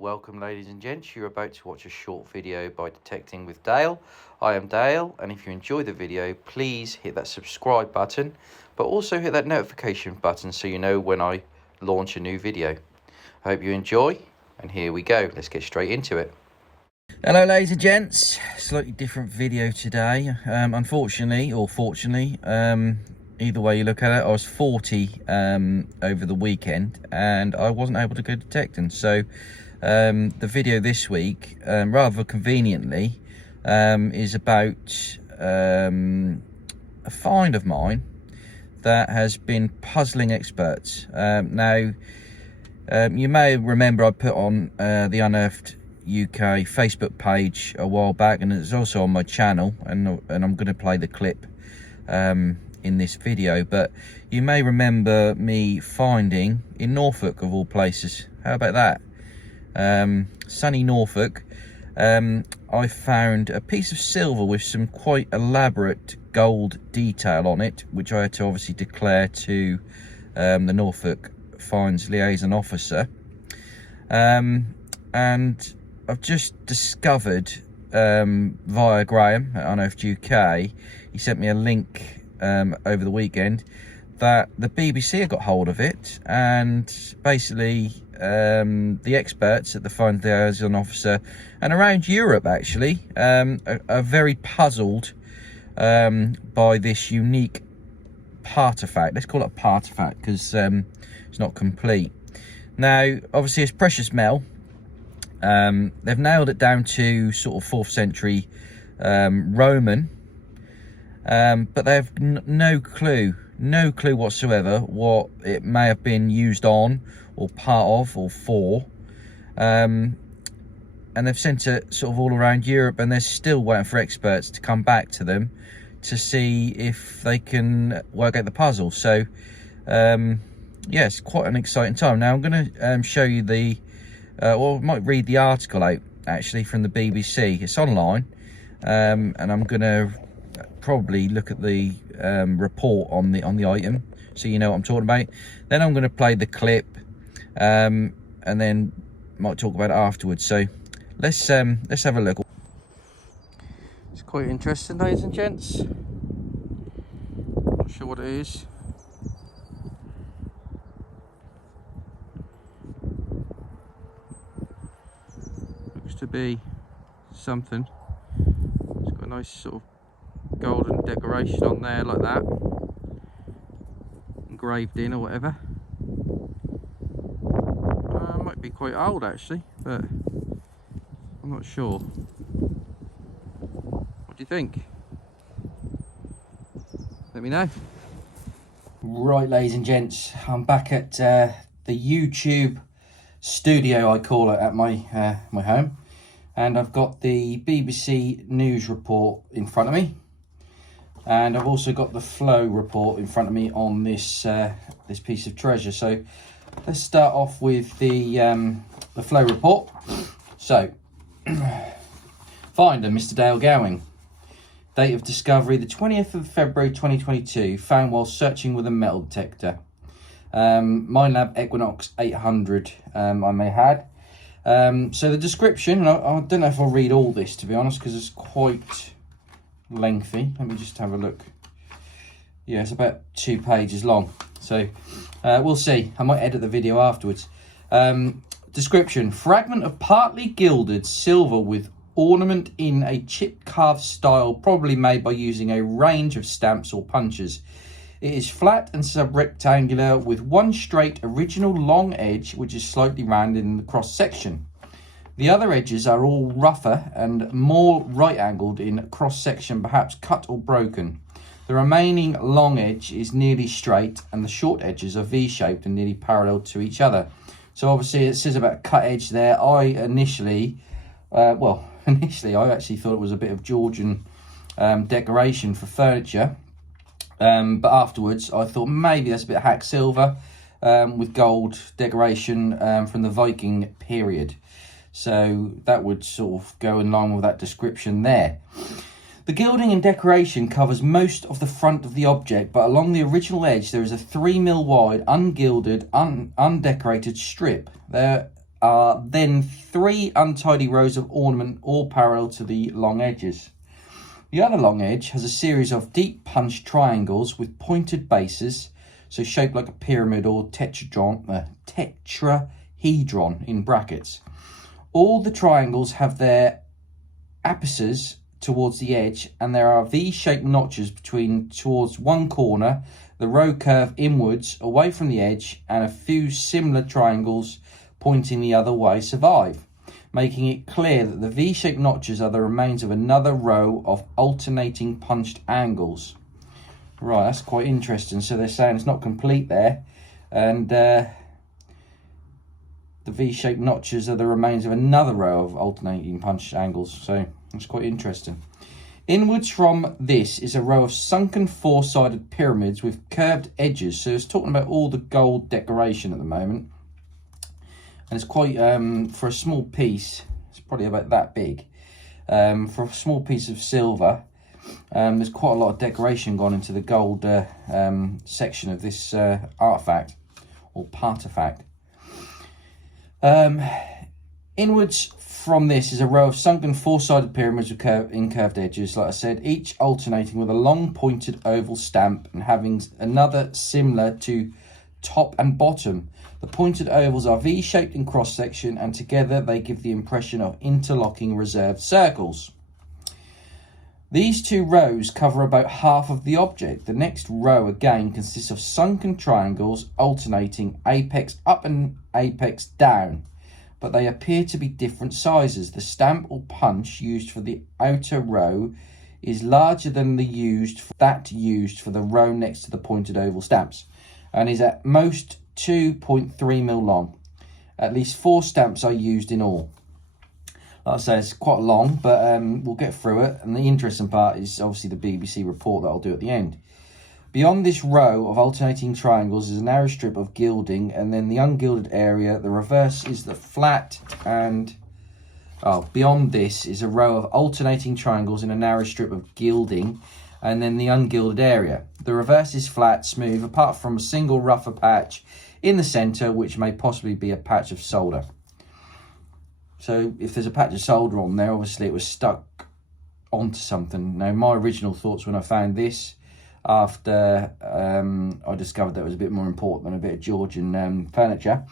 Welcome ladies and gents, you're about to watch a short video by Detecting with Dale. I am Dale, and if you enjoy the video, please hit that subscribe button, but also hit that notification button so you know when I launch a new video. I hope you enjoy, and here we go, let's get straight into it. Hello ladies and gents, slightly different video today. Unfortunately, or fortunately, either way you look at it, I was 40 over the weekend and I wasn't able to go detecting. So the video this week, rather conveniently, is about a find of mine that has been puzzling experts. Now, you may remember I put on the Unearthed UK Facebook page a while back, and it's also on my channel, and I'm going to play the clip in this video. But you may remember me finding in Norfolk, of all places. How about that? Sunny Norfolk. I found a piece of silver with some quite elaborate gold detail on it, which I had to obviously declare to the Norfolk Finds Liaison Officer. And I've just discovered via Graham at Unearthed UK, he sent me a link over the weekend that the BBC had got hold of it, and basically the experts at the Finds Liaison Officer and around Europe actually are very puzzled by this unique artifact. Let's call it a artifact because it's not complete. Now, obviously, it's precious metal. They've nailed it down to sort of 4th century Roman, but they have no clue whatsoever what it may have been used on or part of or for. And they've sent it sort of all around Europe, and they're still waiting for experts to come back to them to see if they can work out the puzzle. So yeah, it's quite an exciting time. Now I'm going to show you the well, I might read the article out actually from the BBC. It's online, and I'm going to probably look at the report on the item so you know what I'm talking about. Then I'm going to play the clip, and then might talk about it afterwards. So let's have a look. It's quite interesting, ladies and gents. Not sure what it is. To be something. It's got a nice sort of golden decoration on there like that, engraved in or whatever. Might be quite old actually, but I'm not sure. What do you think? Let me know. Right, ladies and gents, I'm back at the YouTube studio, I call it, at my my home. And I've got the BBC News report in front of me, and I've also got the flow report in front of me on this this piece of treasure. So let's start off with the flow report. So, finder Mr. Dale Gowing. Date of discovery the 20th of February 2022. Found while searching with a metal detector. Minelab Equinox 800. I may add. So the description, I don't know if I'll read all this to be honest, because it's quite lengthy. Let me just have a look. Yeah, it's about 2 pages long. So we'll see. I might edit the video afterwards. Description: fragment of partly gilded silver with ornament in a chip carved style, probably made by using a range of stamps or punches. It is flat and sub-rectangular with one straight original long edge which is slightly rounded in the cross section. The other edges are all rougher and more right-angled in cross section, perhaps cut or broken. The remaining long edge is nearly straight and the short edges are V-shaped and nearly parallel to each other. So obviously it says about cut edge there. I initially, I actually thought it was a bit of Georgian decoration for furniture. But afterwards I thought maybe that's a bit of hack silver with gold decoration from the Viking period. So that would sort of go in line with that description there. The gilding and decoration covers most of the front of the object, but along the original edge there is a 3 mm wide, ungilded, undecorated strip. There are then 3 untidy rows of ornament, all parallel to the long edges. The other long edge has a series of deep punched triangles with pointed bases, so shaped like a pyramid or tetrahedron in brackets. All the triangles have their apices towards the edge, and there are V-shaped notches towards one corner. The row curve inwards away from the edge, and a few similar triangles pointing the other way survive, making it clear that the V-shaped notches are the remains of another row of alternating punched angles. Right, that's quite interesting. So they're saying it's not complete there, and the V-shaped notches are the remains of another row of alternating punched angles. So that's quite interesting. Inwards from this is a row of sunken four-sided pyramids with curved edges. So it's talking about all the gold decoration at the moment. And it's quite, for a small piece, it's probably about that big. For a small piece of silver, there's quite a lot of decoration gone into the gold section of this artifact, or partifact. Inwards from this is a row of sunken four-sided pyramids with curved edges, like I said, each alternating with a long pointed oval stamp and having another similar to top and bottom. The pointed ovals are V-shaped in cross-section, and together they give the impression of interlocking reserved circles. These two rows cover about half of the object. The next row again consists of sunken triangles alternating apex up and apex down, but they appear to be different sizes. The stamp or punch used for the outer row is larger than the used for the row next to the pointed oval stamps, and is at most 2.3 mil long. At least 4 stamps are used in all. Like I say, it's quite long, but we'll get through it. And the interesting part is obviously the BBC report that I'll do at the end. Beyond this row of alternating triangles is a narrow strip of gilding, and then the ungilded area. The reverse is the flat, and beyond this is a row of alternating triangles in a narrow strip of gilding, and then the ungilded area. The reverse is flat, smooth, apart from a single rougher patch in the centre, which may possibly be a patch of solder. So if there's a patch of solder on there, obviously it was stuck onto something. Now, my original thoughts when I found this, after I discovered that it was a bit more important than a bit of Georgian furniture,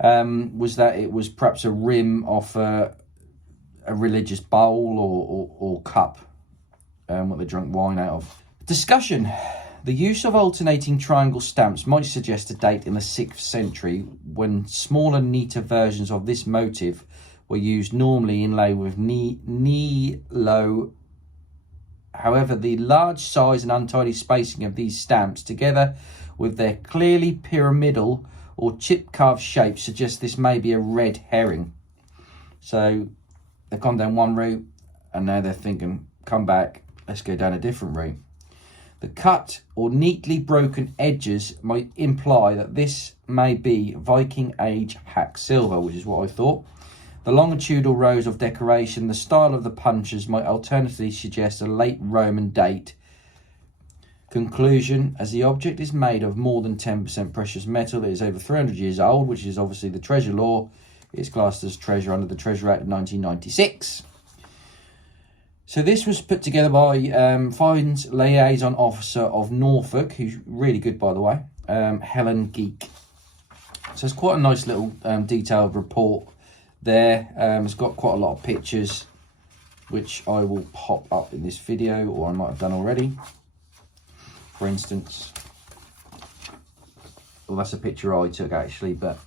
was that it was perhaps a rim off a religious bowl or cup, what they drank wine out of. Discussion. The use of alternating triangle stamps might suggest a date in the 6th century, when smaller, neater versions of this motif were used, normally inlaid with knee-low. However, the large size and untidy spacing of these stamps, together with their clearly pyramidal or chip-carved shape, suggest this may be a red herring. So they've gone down one route, and now they're thinking, come back, let's go down a different route. The cut or neatly broken edges might imply that this may be Viking Age hack silver, which is what I thought. The longitudinal rows of decoration, the style of the punches might alternatively suggest a late Roman date. Conclusion, as the object is made of more than 10% precious metal, it is over 300 years old, which is obviously the treasure law. It's classed as treasure under the Treasure Act of 1996. So this was put together by Finds Liaison Officer of Norfolk, who's really good, by the way, Helen Geek. So it's quite a nice little detailed report there. It's got quite a lot of pictures, which I will pop up in this video, or I might have done already. For instance, well, that's a picture I took actually, but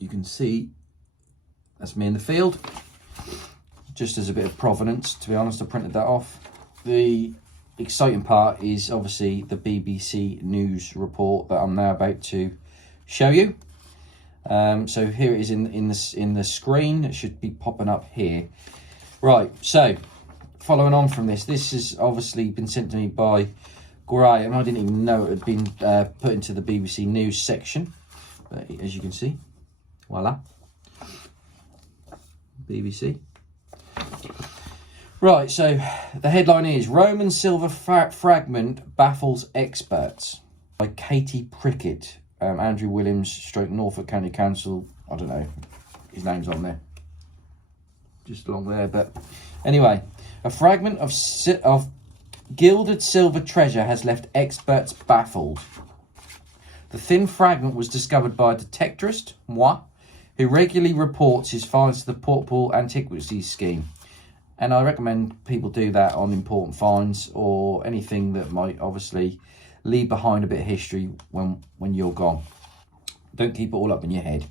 you can see that's me in the field. Just as a bit of provenance, to be honest, I printed that off. The exciting part is obviously the BBC News report that I'm now about to show you. So here it is in the screen. It should be popping up here. Right, so following on from this has obviously been sent to me by Graham. I didn't even know it had been put into the BBC News section. But as you can see, voila, BBC. Right, so the headline is Roman Silver Fragment Baffles Experts by Katie Prickett, Andrew Williams, Norfolk County Council I don't know, his name's on there, just along there. But anyway, a fragment of gilded silver treasure has left experts baffled. The thin fragment was discovered by a detectorist, moi, who regularly reports his finds to the Portable Antiquities Scheme. And I recommend people do that on important finds or anything that might obviously leave behind a bit of history when you're gone. Don't keep it all up in your head.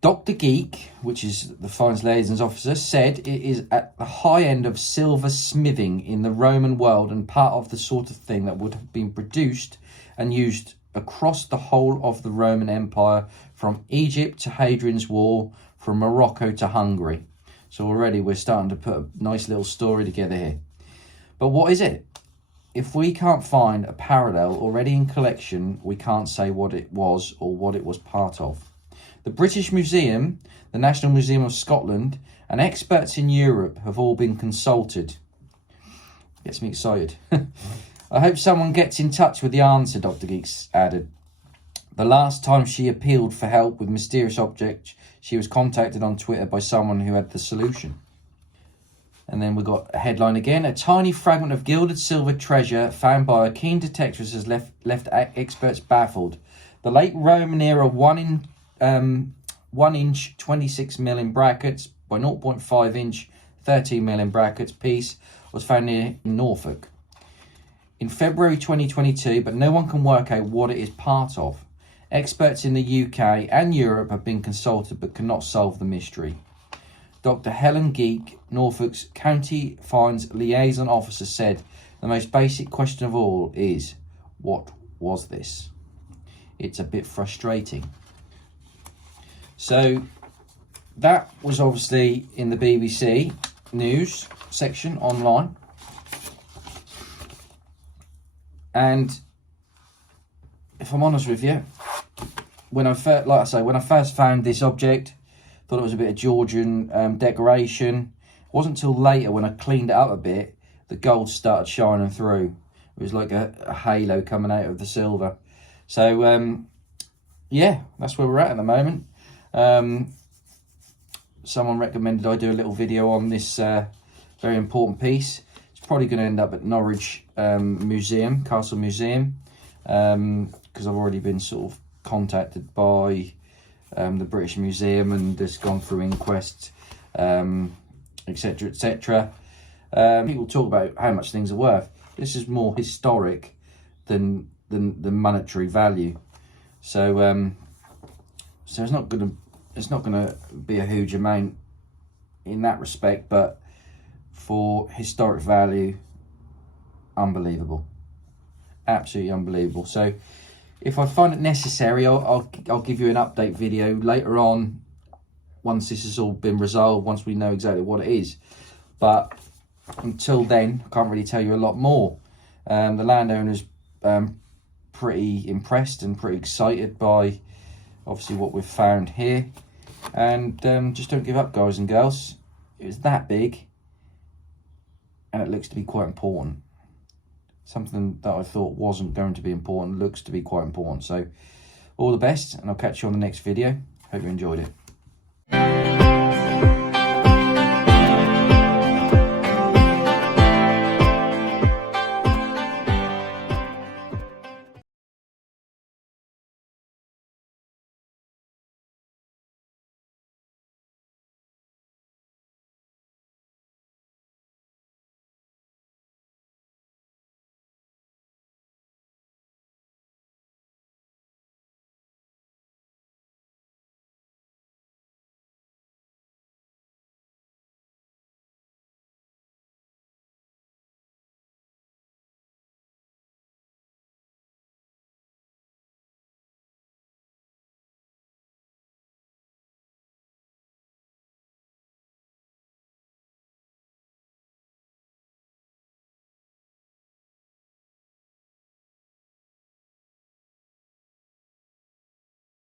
Dr. Geek, which is the finds liaisons officer, said it is at the high end of silver smithing in the Roman world and part of the sort of thing that would have been produced and used across the whole of the Roman Empire, from Egypt to Hadrian's Wall, from Morocco to Hungary. So already we're starting to put a nice little story together here. But what is it? If we can't find a parallel already in collection, we can't say what it was or what it was part of. The British Museum, the National Museum of Scotland, and experts in Europe have all been consulted. Gets me excited. I hope someone gets in touch with the answer, Dr. Geeks added. The last time she appealed for help with mysterious objects, she was contacted on Twitter by someone who had the solution. And then we got a headline again. A tiny fragment of gilded silver treasure found by a keen detectorist has left experts baffled. The late Roman era 1 inch 26mm in brackets by 0.5 inch 13mm in brackets piece was found near Norfolk in February 2022, but no one can work out what it is part of. Experts in the UK and Europe have been consulted but cannot solve the mystery. Dr. Helen Geek, Norfolk's County Finds Liaison Officer, said the most basic question of all is, what was this? It's a bit frustrating. So that was obviously in the BBC News section online. And if I'm honest with you, when I first found this object, thought it was a bit of Georgian decoration. It wasn't until later when I cleaned it up a bit, the gold started shining through. It was like a halo coming out of the silver. So yeah, that's where we're at the moment. Someone recommended I do a little video on this very important piece. It's probably going to end up at Norwich Museum, Castle Museum, because I've already been sort of contacted by the British Museum and just gone through inquests, etc, etc. People talk about how much things are worth. This is more historic than the monetary value. So so it's not gonna be a huge amount in that respect, but for historic value, unbelievable, absolutely unbelievable. So if I find it necessary, I'll give you an update video later on, once this has all been resolved, once we know exactly what it is. But until then, I can't really tell you a lot more. The landowner's pretty impressed and pretty excited by obviously what we've found here. And just don't give up, guys and girls. It was that big, and it looks to be quite important. Something that I thought wasn't going to be important looks to be quite important. So all the best, and I'll catch you on the next video. Hope you enjoyed it.